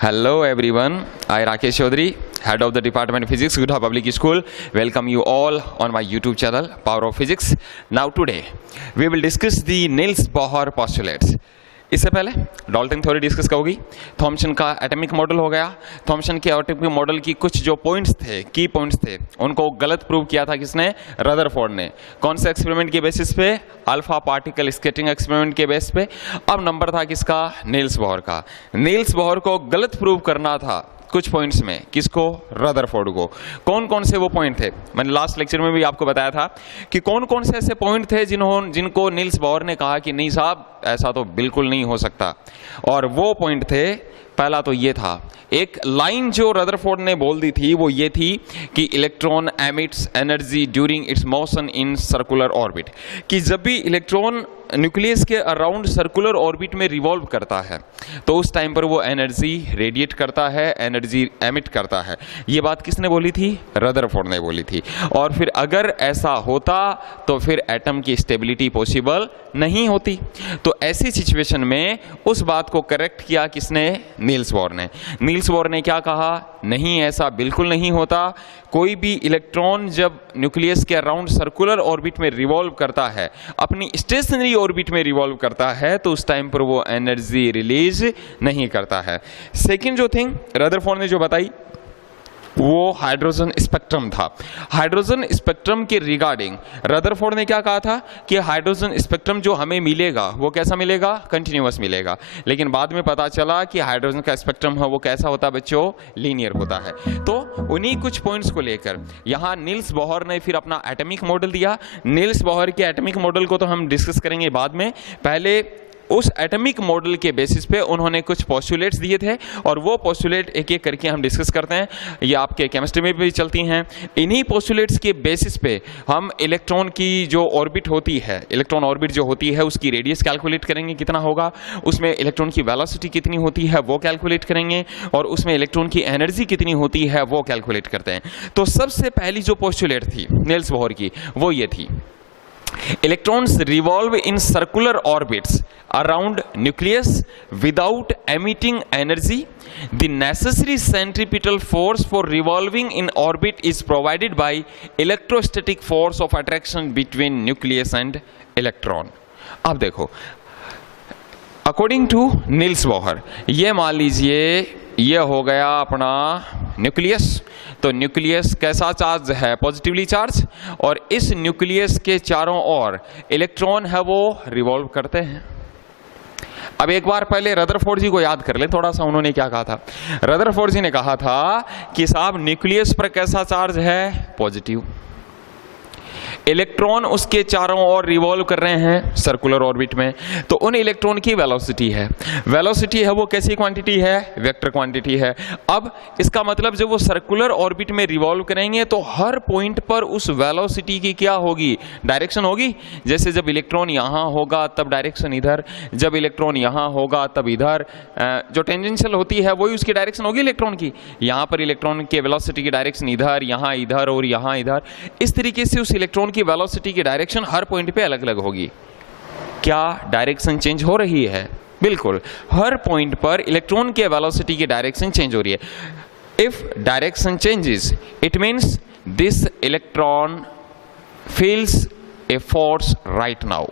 Hello everyone, I Rakesh Chaudhary, Head of the Department of Physics, Goodhouse Public School. Welcome you all on my YouTube channel, Power of Physics. Now today, we will discuss the Niels Bohr postulates. इससे पहले Dalton theory discuss होगी, Thompson का atomic model हो गया, Thompson के atomic model की कुछ जो पॉइंट्स थे, की पॉइंट्स थे, उनको गलत प्रूव किया था किसने? रदरफोर्ड ने। कौन से एक्सपेरिमेंट के बेसिस पे? अल्फा पार्टिकल स्कैटरिंग एक्सपेरिमेंट के बेस पे। अब नंबर था किसका? नील्स बोहर का। नील्स बोहर को गलत प्रूव करना था कुछ पॉइंट्स में, किसको? रदरफोर्ड को। कौन कौन से वो पॉइंट थे? मैंने लास्ट लेक्चर में भी आपको बताया था कि कौन कौन से ऐसे पॉइंट थे जिनको नील्स बोहर ने कहा कि नहीं साहब ऐसा तो बिल्कुल नहीं हो सकता। और वो पॉइंट थे, पहला तो ये था, एक लाइन जो रदरफोर्ड ने बोल दी थी वो ये थी कि electron emits energy during its motion in circular orbit, कि जब भी इलेक्ट्रॉन न्यूक्लियस के अराउंड सर्कुलर ऑर्बिट में रिवॉल्व करता है तो उस टाइम पर वो एनर्जी रेडिएट करता है, एनर्जी एमिट करता है। ये बात किसने बोली थी? रदरफोर्ड ने बोली थी। और फिर अगर ऐसा होता तो फिर एटम की स्टेबिलिटी पॉसिबल नहीं होती। तो ऐसी सिचुएशन में उस बात को करेक्ट किया किसने? नील्स बोहर ने। नील्स बोहर ने क्या कहा? नहीं, ऐसा बिल्कुल नहीं होता। कोई भी इलेक्ट्रॉन जब न्यूक्लियस के अराउंड सर्कुलर ऑर्बिट में रिवॉल्व करता है, अपनी स्टेशनरी ऑर्बिट में रिवॉल्व करता है, तो उस टाइम पर वो एनर्जी रिलीज नहीं करता है। सेकंड जो थिंग रदरफोर्ड ने जो बताई वो हाइड्रोजन स्पेक्ट्रम था। हाइड्रोजन स्पेक्ट्रम के रिगार्डिंग रदरफोर्ड ने क्या कहा था कि हाइड्रोजन स्पेक्ट्रम जो हमें मिलेगा वो कैसा मिलेगा? कंटिन्यूअस मिलेगा। लेकिन बाद में पता चला कि हाइड्रोजन का स्पेक्ट्रम है वो कैसा होता है बच्चों? लीनियर होता है। तो उन्हीं कुछ पॉइंट्स को लेकर यहाँ नील्स बोहर ने फिर अपना एटॉमिक मॉडल दिया। नील्स बोहर के एटॉमिक मॉडल को तो हम डिस्कस करेंगे बाद में, पहले उस एटॉमिक मॉडल के बेसिस पे उन्होंने कुछ पोस्टुलेट्स दिए थे और वो पोस्टुलेट एक एक करके हम डिस्कस करते हैं। ये आपके केमिस्ट्री में भी चलती हैं। इन्हीं पोस्टुलेट्स के बेसिस पे हम इलेक्ट्रॉन की जो ऑर्बिट होती है, इलेक्ट्रॉन ऑर्बिट जो होती है उसकी रेडियस कैलकुलेट करेंगे कितना होगा, उसमें इलेक्ट्रॉन की वेलोसिटी कितनी होती है वो कैलकुलेट करेंगे, और उसमें इलेक्ट्रॉन की एनर्जी कितनी होती है वो कैलकुलेट करते हैं। तो सबसे पहली जो पोस्टुलेट थी नील्स बोहर की वो ये थी, electrons revolve in circular orbits around nucleus without emitting energy. The necessary centripetal force for revolving in orbit is provided by electrostatic force of attraction between nucleus and electron. अब देखो, according to Niels Bohr, ये मान लीजिए ये हो गया अपना nucleus. तो न्यूक्लियस कैसा चार्ज है? Positively charge. और इस न्यूक्लियस के चारों ओर इलेक्ट्रॉन है वो रिवॉल्व करते हैं। अब एक बार पहले रदरफोर्ड जी को याद कर ले थोड़ा सा, उन्होंने क्या कहा था? रदरफोर्ड जी ने कहा था कि साहब न्यूक्लियस पर कैसा चार्ज है? पॉजिटिव। इलेक्ट्रॉन उसके चारों ओर रिवॉल्व कर रहे हैं सर्कुलर ऑर्बिट में, तो उन इलेक्ट्रॉन की वेलोसिटी है, वेलोसिटी है वो कैसी क्वांटिटी है? वेक्टर क्वांटिटी है। अब इसका मतलब जब वो सर्कुलर ऑर्बिट में रिवॉल्व करेंगे तो हर पॉइंट पर उस वेलोसिटी की क्या होगी? डायरेक्शन होगी। जैसे जब इलेक्ट्रॉन यहाँ होगा तब डायरेक्शन इधर, जब इलेक्ट्रॉन यहाँ होगा तब इधर, जो टेंजेंशियल होती है वही उसकी डायरेक्शन होगी इलेक्ट्रॉन की। यहाँ पर इलेक्ट्रॉन के वेलोसिटी की डायरेक्शन इधर, यहाँ इधर और यहाँ इधर। इस तरीके से उस इलेक्ट्रॉन की वेलोसिटी की डायरेक्शन हर पॉइंट पे अलग अलग होगी। क्या डायरेक्शन चेंज हो रही है? बिल्कुल, हर पॉइंट पर इलेक्ट्रॉन के वेलोसिटी की डायरेक्शन चेंज हो रही है। If direction changes it means this electron feels a force right now.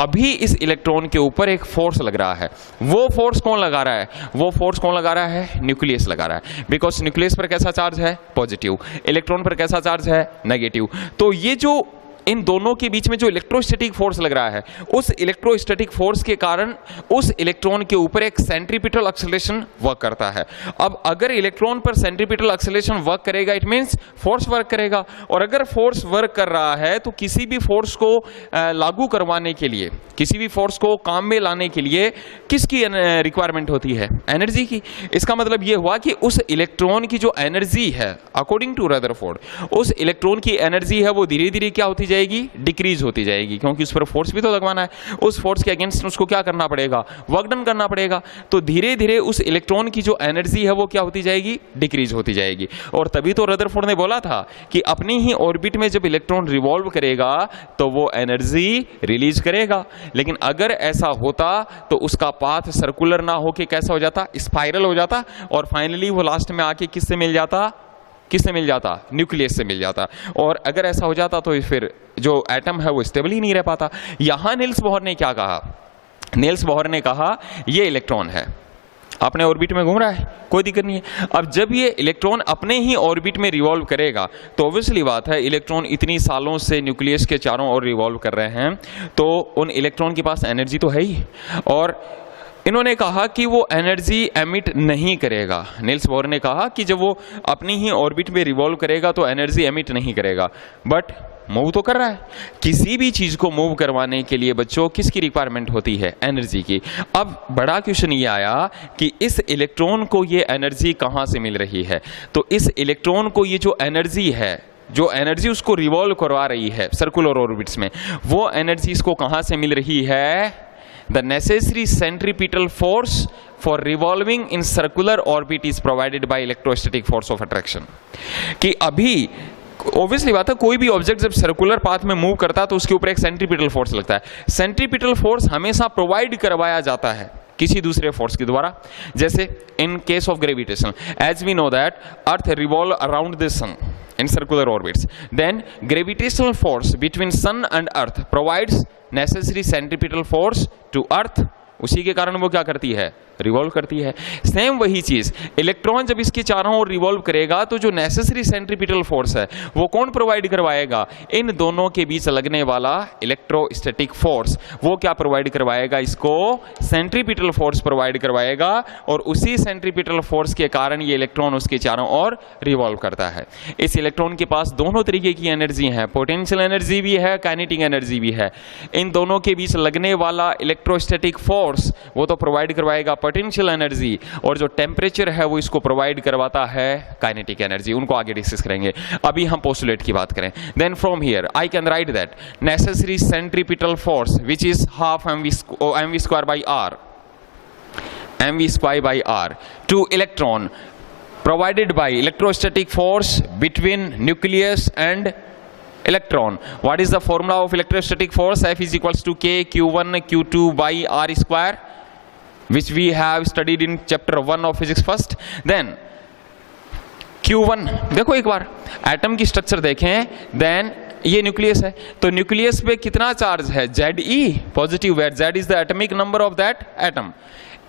अभी इस इलेक्ट्रॉन के ऊपर एक फोर्स लग रहा है। वो फोर्स कौन लगा रहा है? वो फोर्स कौन लगा रहा है? न्यूक्लियस लगा रहा है। बिकॉज न्यूक्लियस पर कैसा चार्ज है? पॉजिटिव। इलेक्ट्रॉन पर कैसा चार्ज है? नेगेटिव। तो ये जो इन दोनों के बीच में जो इलेक्ट्रोस्टैटिक फोर्स लग रहा है, उस इलेक्ट्रोस्टैटिक फोर्स के कारण उस इलेक्ट्रॉन के ऊपर एक सेंट्रीपिटल एक्सेलरेशन वर्क करता है। अब अगर इलेक्ट्रॉन पर सेंट्रीपिटल एक्सेलरेशन वर्क करेगा इट मींस फोर्स वर्क करेगा, और अगर फोर्स वर्क कर रहा है तो किसी भी फोर्स को लागू करवाने के लिए, किसी भी फोर्स को काम में लाने के लिए किसकी रिक्वायरमेंट होती है? एनर्जी की। इसका मतलब यह हुआ कि उस इलेक्ट्रॉन की जो एनर्जी है अकॉर्डिंग टू रदरफोर्ड, उस इलेक्ट्रॉन की एनर्जी है वो धीरे धीरे क्या होती जाएगी? जाएगी, डिक्रीज होती जाएगी, क्योंकि उस पर फोर्स भी तो लगवाना है। उस फोर्स के अगेंस्ट उसको क्या करना पड़ेगा, वर्क डन करना पड़ेगा। तो धीरे धीरे उस इलेक्ट्रॉन की जो एनर्जी है वो क्या होती जाएगी, डिक्रीज होती जाएगी। और तभी तो रदरफोर्ड ने बोला था कि अपनी ही ऑर्बिट में जब इलेक्ट्रॉन रिवॉल्व करेगा तो वो एनर्जी रिलीज करेगा। लेकिन अगर ऐसा होता तो उसका पाथ सर्कुलर ना होके कैसा हो जाता, स्पाइरल हो जाता, और फाइनली वो लास्ट में आके किससे मिल जाता, न्यूक्लियस से मिल जाता। और अगर ऐसा हो जाता तो फिर जो एटम है वो स्टेबल ही नहीं रह पाता। यहां नील्स बोहर ने क्या कहा, नील्स बोहर ने कहा ये इलेक्ट्रॉन है, अपने ऑर्बिट में घूम रहा है, कोई दिक्कत नहीं है। अब जब ये इलेक्ट्रॉन अपने ही ऑर्बिट में रिवॉल्व करेगा तो ऑब्वियसली बात है, इलेक्ट्रॉन इतनी सालों से न्यूक्लियस के चारों ओर रिवॉल्व कर रहे हैं तो उन इलेक्ट्रॉन के पास एनर्जी तो है ही, और इन्होंने कहा कि वो एनर्जी एमिट नहीं करेगा। नील्स बोहर ने कहा कि जब वो अपनी ही ऑर्बिट में रिवॉल्व करेगा तो एनर्जी एमिट नहीं करेगा, बट मूव तो कर रहा है। किसी भी चीज को मूव करवाने के लिए बच्चों किसकी रिक्वायरमेंट होती है, एनर्जी की। अब बड़ा क्वेश्चन ये आया कि इस इलेक्ट्रॉन को ये एनर्जी कहां से मिल रही है। तो इस इलेक्ट्रॉन को ये जो एनर्जी उसको रिवॉल्व करवा रही है सर्कुलर ऑर्बिट्स में, वो एनर्जी इसको कहां से मिल रही है, the necessary centripetal force for revolving in circular orbit is provided by electrostatic force of attraction। कि अभी ऑब्वियसली बात है, कोई भी ऑब्जेक्ट जब सर्कुलर पाथ में मूव करता है तो उसके ऊपर एक सेंट्रीपिटल फोर्स लगता है। सेंट्रीपिटल फोर्स हमेशा प्रोवाइड करवाया जाता है किसी दूसरे फोर्स के द्वारा। जैसे in case of gravitation, as we know that earth revolve around the sun in circular orbits, then gravitational force between sun and earth provides necessary centripetal force to earth। उसी के कारण वो क्या करती है, रिवॉल्व करती है। सेम वही चीज इलेक्ट्रॉन जब इसके चारों ओर रिवॉल्व करेगा तो जो नेसेसरी सेंट्रीपिटल फोर्स है वो कौन प्रोवाइड करवाएगा, इन दोनों के बीच लगने वाला इलेक्ट्रोस्टैटिक फोर्स, वो क्या प्रोवाइड करवाएगा, इसको सेंट्रीपिटल फोर्स प्रोवाइड करवाएगा। और उसी सेंट्रीपिटल फोर्स के कारण ये इलेक्ट्रॉन उसके चारों ओर रिवॉल्व करता है। इस इलेक्ट्रॉन के पास दोनों तरीके की एनर्जी है, पोटेंशियल एनर्जी भी है, काइनेटिक एनर्जी भी है। इन दोनों के बीच लगने वाला इलेक्ट्रोस्टैटिक फोर्स वो तो प्रोवाइड करवाएगा पोटेंशियल एनर्जी, और जो टेम्परेचर है वो इसको प्रोवाइड करवाता है काइनेटिक एनर्जी। उनको आगे डिस्कस करेंगे, अभी हम पोस्टुलेट की बात करें। Then from here I can write that necessary centripetal force which is half mv square by r to electron provided by electrostatic force between nucleus and electron। What is the formula of electrostatic force? F is equals to k q1 q2 by r square, which we have studied in chapter 1 of physics first। Then q1 देखो एक बार atom की structure देखें, then ये nucleus है, तो nucleus पे कितना चार्ज है, Ze positive, where Z is the atomic number of that atom.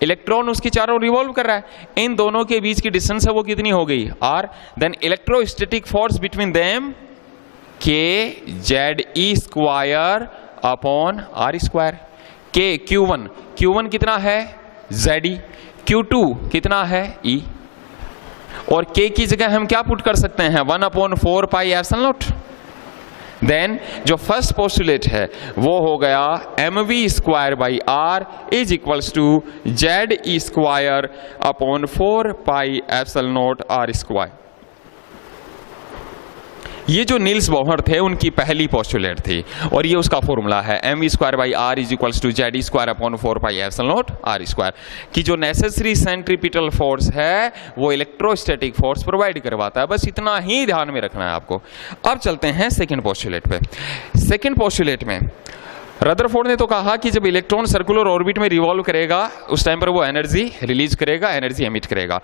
Electron उसके चारों रिवॉल्व कर रहा है, इन दोनों के बीच की डिस्टेंस है वो कितनी हो गई, r। Then electrostatic force between them k Ze square upon r square. k q1 कितना है Ze, q2 कितना है e, और k की जगह हम क्या पुट कर सकते हैं, 1/4 पाई एप्सिलॉन नॉट। देन जो फर्स्ट पोस्टुलेट है वो हो गया mv square by r is equals to Ze square upon 4 pi epsilon naught r square. ये जो नील्स बोहर थे उनकी पहली पोस्टुलेट थी, और ये उसका फॉर्मूला है mv square by r is equals to Ze square upon 4 pi epsilon naught r square. की जो नेसेसरी सेंट्रीपिटल फोर्स है वो इलेक्ट्रोस्टैटिक फोर्स प्रोवाइड करवाता है, बस इतना ही ध्यान में रखना है आपको। अब चलते हैं सेकंड पोस्टुलेट पे। सेकंड पोस्टुलेट में रदरफोर्ड ने तो कहा कि जब इलेक्ट्रॉन सर्कुलर ऑर्बिट में रिवॉल्व करेगा उस टाइम पर वो एनर्जी रिलीज करेगा, एनर्जी एमिट करेगा।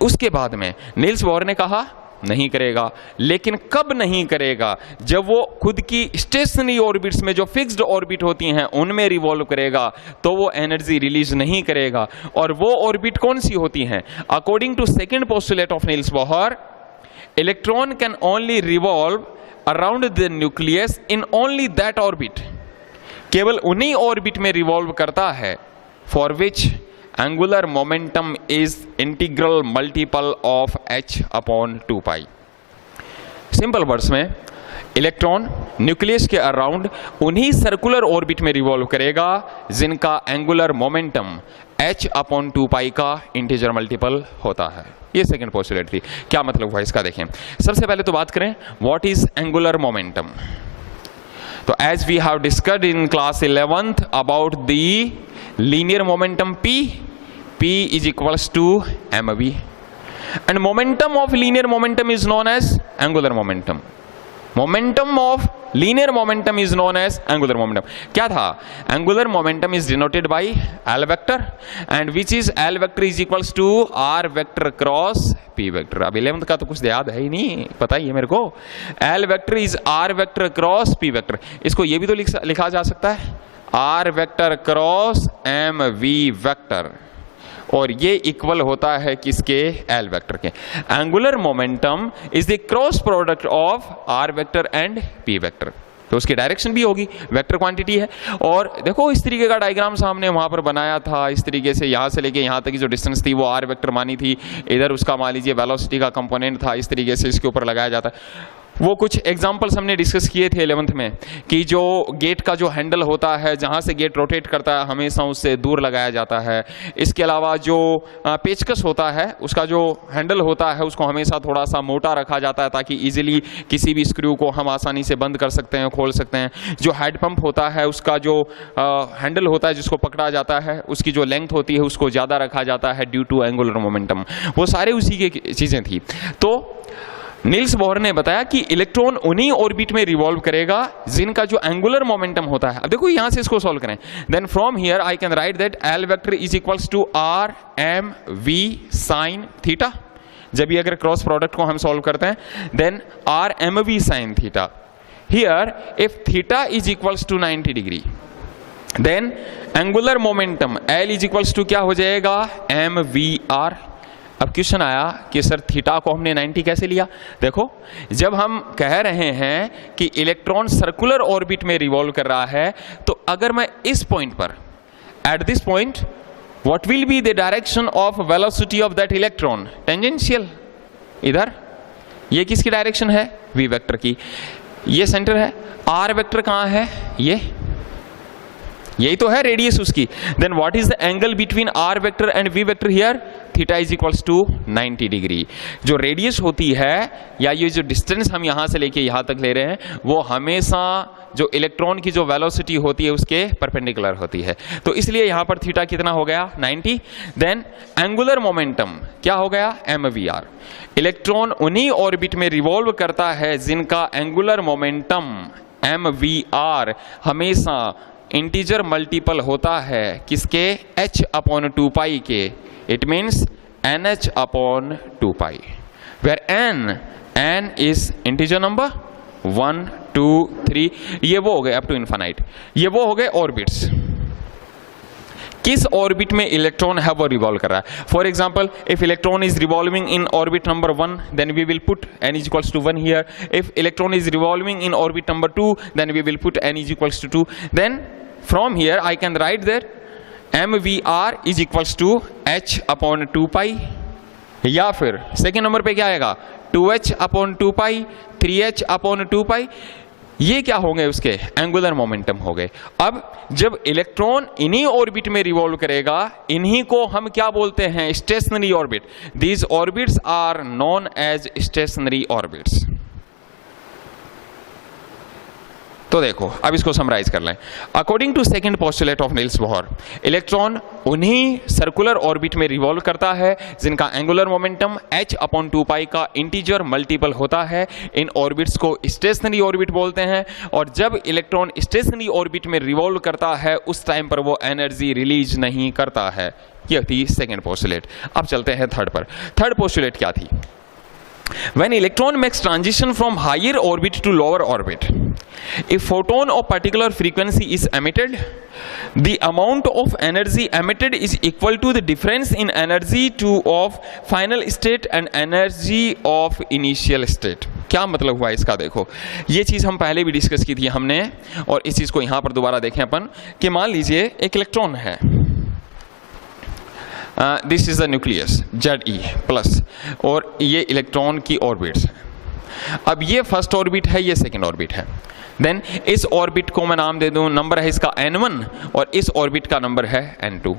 उसके बाद में नील्स बोहर ने कहा नहीं करेगा, लेकिन कब नहीं करेगा, जब वो खुद की स्टेशनरी ऑर्बिट्स में जो फिक्स्ड ऑर्बिट होती हैं उनमें रिवॉल्व करेगा तो वो एनर्जी रिलीज नहीं करेगा। और वो ऑर्बिट कौन सी होती हैं, according to second postulate of Niels Bohr, electron can only revolve around the nucleus in only that orbit, केवल उन्हीं ऑर्बिट में रिवॉल्व करता है for which angular momentum is integral multiple of h upon 2 pi. Simple words में electron nucleus के around उन्हीं circular orbit में revolve करेगा जिनका angular momentum h upon 2 pi का इंटीजर मल्टीपल होता है। ये सेकंड पोस्टुलेट थी। क्या मतलब हुआ इसका देखें। सबसे पहले तो बात करें व्हाट इज एंगुलर मोमेंटम। तो as we have discussed in class 11th about the linear momentum P is equals to mv, and momentum of linear momentum is known as angular momentum. Momentum of linear momentum is known as angular momentum. क्या था? Angular momentum is denoted by L vector, and which is L vector is equals to R vector cross P vector. अब 11th का तो कुछ याद है ही नहीं, पता ही है मेरे को. L vector is R vector cross P vector. इसको ये भी तो लिखा जा सकता है R vector cross mv vector, और ये इक्वल होता है किसके? एल वेक्टर के. Angular momentum is the cross product of r vector and p vector. तो उसकी डायरेक्शन भी होगी, वेक्टर क्वांटिटी है. और देखो इस तरीके का डायग्राम हमने वहां पर बनाया था. इस तरीके से यहां से लेके यहां तक की जो डिस्टेंस थी वो आर वेक्टर मानी थी. इधर उसका मान लीजिए वेलोसिटी का कंपोनेंट था. इस तरीके से इसके ऊपर लगाया जाता है. वो कुछ एग्जाम्पल्स हमने डिस्कस किए थे 11th में कि जो गेट का जो हैंडल होता है, जहाँ से गेट रोटेट करता है, हमेशा उससे दूर लगाया जाता है. इसके अलावा जो पेचकस होता है, उसका जो हैंडल होता है उसको हमेशा थोड़ा सा मोटा रखा जाता है ताकि इजीली किसी भी स्क्रू को हम आसानी से बंद कर सकते हैं, खोल सकते हैं. जो हेड पंप होता है उसका जो हैंडल होता है जिसको पकड़ा जाता है, उसकी जो लेंथ होती है उसको ज़्यादा रखा जाता है ड्यू टू एंगुलर मोमेंटम. वो सारे उसी की चीज़ें थी. तो नील्स बोहर ने बताया कि इलेक्ट्रॉन उन्हीं ऑर्बिट में रिवॉल्व करेगा जिनका जो एंगुलर मोमेंटम होता है. अब देखो यहां से इसको सॉल्व करें. Then from here I can write that L vector is equals to r m v sine theta. जब ये अगर क्रॉस प्रोडक्ट को हम सॉल्व करते हैं, then r m v sine theta. Here if theta is equals to 90 degree, then angular momentum L is equals to क्या हो जाएगा? M v r. अब क्वेश्चन आया कि सर थीटा को हमने 90 कैसे लिया? देखो जब हम कह रहे हैं कि इलेक्ट्रॉन सर्कुलर ऑर्बिट में रिवॉल्व कर रहा है, तो अगर मैं इस पॉइंट पर, at this point, what will be the direction of velocity of that electron? Tangential. इधर ये किसकी डायरेक्शन है? वी वेक्टर की. ये सेंटर है. आर वेक्टर कहां है? यही तो है रेडियस उसकी. Then what is the angle between r vector and v vector here? Theta is equals to 90 degree. जो रेडियस होती है या ये जो डिस्टेंस हम यहां से लेके यहां तक ले रहे हैं, वो हमेशा जो इलेक्ट्रॉन की जो वेलोसिटी होती है उसके परपेंडिकुलर होती है. तो इसलिए यहां पर थीटा कितना हो गया? 90. देन एंगुलर मोमेंटम क्या हो गया? mvr. इलेक्ट्रॉन उन्हीं ऑर्बिट में रिवॉल्व करता है जिनका एंगुलर मोमेंटम mvr हमेशा इंटीजर मल्टीपल होता है किसके? h/2π के. It means nh/2π, where n is integer number 1 2 3. ये वो हो गए अप टू इन्फानाइट. ये वो हो गए ऑर्बिट्स. किस ऑर्बिट में इलेक्ट्रॉन है वो रिवॉल्व कर रहा है? For example, if electron is revolving in orbit number 1, then we will put n is equals to 1 here. If electron is revolving in orbit number 2, then we will put n is equals to 2. Then from here I can write that mvr is equals to h/2π, या फिर second number पे क्या आएगा? 2h/2π, 3h/2π. ये क्या होंगे? उसके angular momentum हो गए. अब जब इलेक्ट्रॉन इन्हीं ऑर्बिट में रिवॉल्व करेगा, इन्हीं को हम क्या बोलते हैं? Stationary orbit. These orbits are known as stationary orbits. तो देखो अब इसको समराइज कर लें. According to second postulate of Niels Bohr, electron उन्हीं सर्कुलर ऑर्बिट में रिवॉल्व करता है जिनका एंगुलर मोमेंटम h/2π का इंटीजर मल्टीपल होता है. इन ऑर्बिट्स को स्टेशनरी ऑर्बिट बोलते हैं. और जब इलेक्ट्रॉन स्टेशनरी ऑर्बिट में रिवॉल्व करता है उस टाइम पर वो एनर्जी रिलीज नहीं करता है. यह थी सेकेंड पोस्टुलेट. अब चलते हैं थर्ड पर. थर्ड पोस्टुलेट क्या थी? When electron makes transition from higher orbit to lower orbit, if photon of particular frequency is emitted, the amount of energy emitted is equal to the difference in energy of final state and energy of initial state. क्या मतलब हुआ इसका? देखो ये चीज़ हम पहले भी discuss की थी हमने, और इस चीज़ को यहाँ पर दोबारा देखें अपन कि मान लीजिए एक इलेक्ट्रॉन है. This is the nucleus Ze plus, और ये इलेक्ट्रॉन की ऑर्बिट्स है. अब ये फर्स्ट ऑर्बिट है, ये सेकंड ऑर्बिट है. देन इस ऑर्बिट को मैं नाम दे दूं, नंबर है इसका n1, और इस ऑर्बिट का नंबर है n2.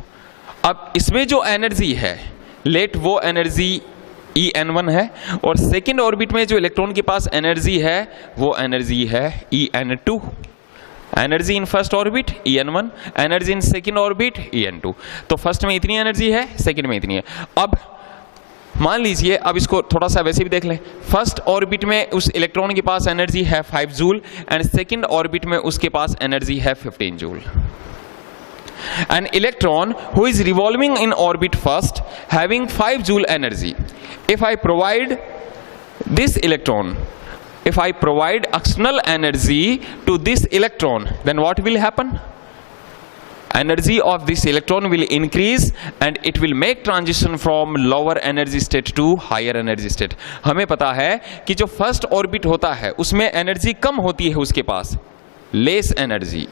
अब इसमें जो एनर्जी है, लेट वो एनर्जी En1 है, और सेकंड ऑर्बिट में जो इलेक्ट्रॉन के पास एनर्जी है वो एनर्जी है En2. Energy in first orbit En1, energy in second orbit En2। तो फर्स्ट में इतनी एनर्जी है, सेकेंड में इतनी है। अब मान लीजिए, अब इसको थोड़ा सा वैसे भी देख लें, फर्स्ट ऑर्बिट में उस इलेक्ट्रॉन के पास एनर्जी है 5 जूल एंड सेकेंड ऑर्बिट में उसके पास एनर्जी है 15 joule. An electron who is revolving in orbit first having 5 joule energy, if I provide this electron, if I provide external energy to this electron, then what will happen? Energy of this electron will increase and it will make transition from lower energy state to higher energy state। हमें पता है कि जो first orbit होता है उसमें energy कम होती है उसके पास, लेस एनर्जी,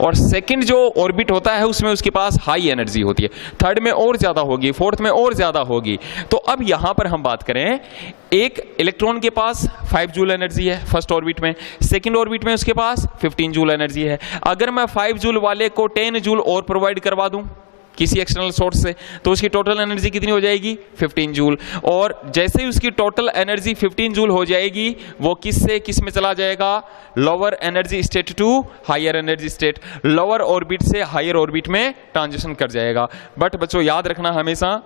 और सेकंड जो ऑर्बिट होता है उसमें उसके पास हाई एनर्जी होती है, थर्ड में और ज्यादा होगी, फोर्थ में और ज्यादा होगी। तो अब यहां पर हम बात करें, एक इलेक्ट्रॉन के पास 5 जूल एनर्जी है फर्स्ट ऑर्बिट में, सेकंड ऑर्बिट में उसके पास 15 जूल एनर्जी है। अगर मैं 5 जूल वाले को 10 जूल और प्रोवाइड करवा दूं किसी एक्सटर्नल सोर्स से, तो उसकी टोटल एनर्जी कितनी हो जाएगी? 15 जूल। और जैसे ही उसकी टोटल एनर्जी 15 जूल हो जाएगी, वो किस से किस में चला जाएगा? Lower energy state to higher energy state, lower orbit से हायर ऑर्बिट में ट्रांजिशन कर जाएगा। बट बच्चों याद रखना, हमेशा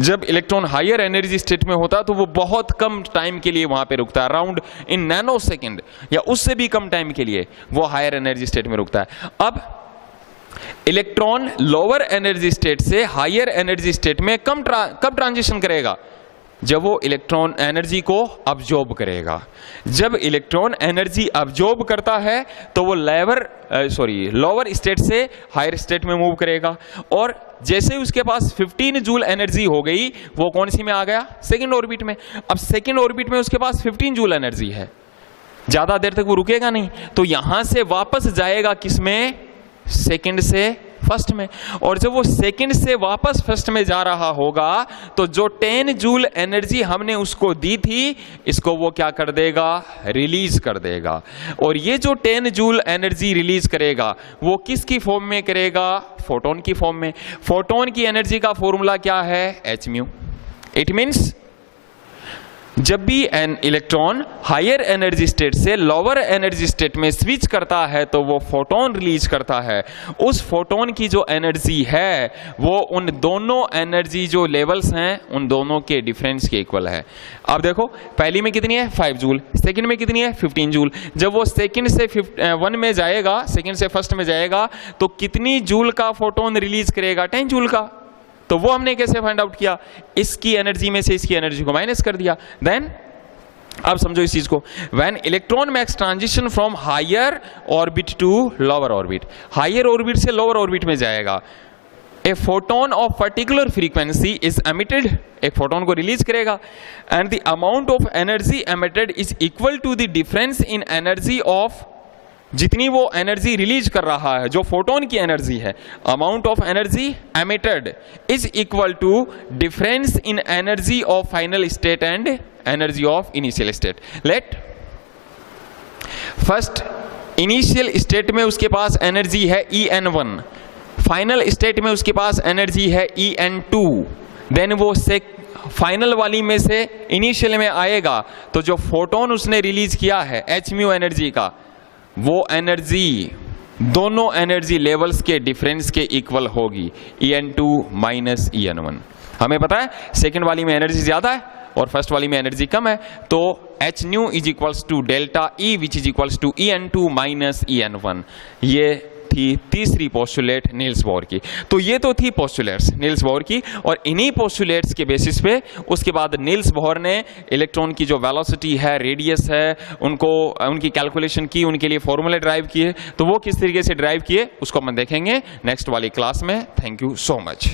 जब इलेक्ट्रॉन हायर एनर्जी स्टेट में होता है तो वो बहुत कम टाइम के लिए वहां पे रुकता है, अराउंड इन नैनो सेकेंड या उससे भी कम टाइम के लिए वो हायर एनर्जी स्टेट में रुकता है। अब इलेक्ट्रॉन लोअर एनर्जी स्टेट से हायर एनर्जी स्टेट में कब ट्रांजिशन करेगा? जब वो इलेक्ट्रॉन एनर्जी को अब्जॉर्ब करेगा। जब इलेक्ट्रॉन एनर्जी अब्जॉर्ब करता है तो वो लोअर स्टेट से हायर स्टेट में मूव करेगा, और जैसे ही उसके पास 15 जूल एनर्जी हो गई, वो कौन सी में आ गया? सेकेंड ऑर्बिट में। अब सेकेंड ऑर्बिट में उसके पास 15 जूल एनर्जी है, ज्यादा देर तक वो रुकेगा नहीं, तो यहां से वापस जाएगा किसमें? सेकंड से फर्स्ट में। और जब वो सेकंड से वापस फर्स्ट में जा रहा होगा तो जो 10 जूल एनर्जी हमने उसको दी थी, इसको वो क्या कर देगा? रिलीज कर देगा। और ये जो 10 जूल एनर्जी रिलीज करेगा वो किसकी फॉर्म में करेगा? फोटोन की फॉर्म में। फोटोन की एनर्जी का फॉर्मूला क्या है? h mu. इट मीन्स जब भी an electron higher energy state से लोअर एनर्जी स्टेट में स्विच करता है तो वो फोटोन रिलीज करता है। उस फोटोन की जो एनर्जी है वो उन दोनों एनर्जी जो लेवल्स हैं उन दोनों के डिफरेंस के इक्वल है। अब देखो, पहली में कितनी है? 5 जूल, सेकंड में कितनी है? 15 जूल। जब वो सेकंड से 1 में जाएगा, सेकंड से फर्स्ट में जाएगा, तो कितनी जूल का फोटोन रिलीज करेगा? 10 जूल का। तो वो हमने कैसे फाइंड आउट किया? इसकी एनर्जी में से इसकी एनर्जी को माइनस कर दिया। देन अब समझो इस चीज को, when electron makes transition from higher orbit to lower orbit, higher orbit से लोअर ऑर्बिट में जाएगा, a photon of particular frequency is emitted, एक फोटोन को रिलीज करेगा, and the amount of energy emitted is equal to the difference in energy of, जितनी वो energy release कर रहा है, जो फोटोन की एनर्जी है, amount of energy emitted is equal to difference in energy of final state and energy of initial state. Let first initial state में उसके पास एनर्जी है En1, फाइनल स्टेट में उसके पास एनर्जी है En2, देन वो से फाइनल वाली में से इनिशियल में आएगा तो जो फोटोन उसने रिलीज किया है h म्यू एनर्जी का, वो एनर्जी दोनों एनर्जी लेवल्स के डिफरेंस के इक्वल होगी, En2 माइनस En1। हमें पता है सेकंड वाली में एनर्जी ज्यादा है और फर्स्ट वाली में एनर्जी कम है, तो h nu is equals to delta E which is equals to En2 minus En1। ये थी तीसरी पोस्टुलेट नील्स बोर की। तो ये तो थी पोस्टुलेट्स नील्स बोर की, और इन्हीं पोस्टुलेट्स के बेसिस पे उसके बाद नील्स बोर ने इलेक्ट्रॉन की जो वेलोसिटी है, रेडियस है, उनकी कैलकुलेशन की, उनके लिए फॉर्मूले ड्राइव किए। तो वो किस तरीके से ड्राइव किए उसको हम देखेंगे नेक्स्ट वाली क्लास में। Thank you so much.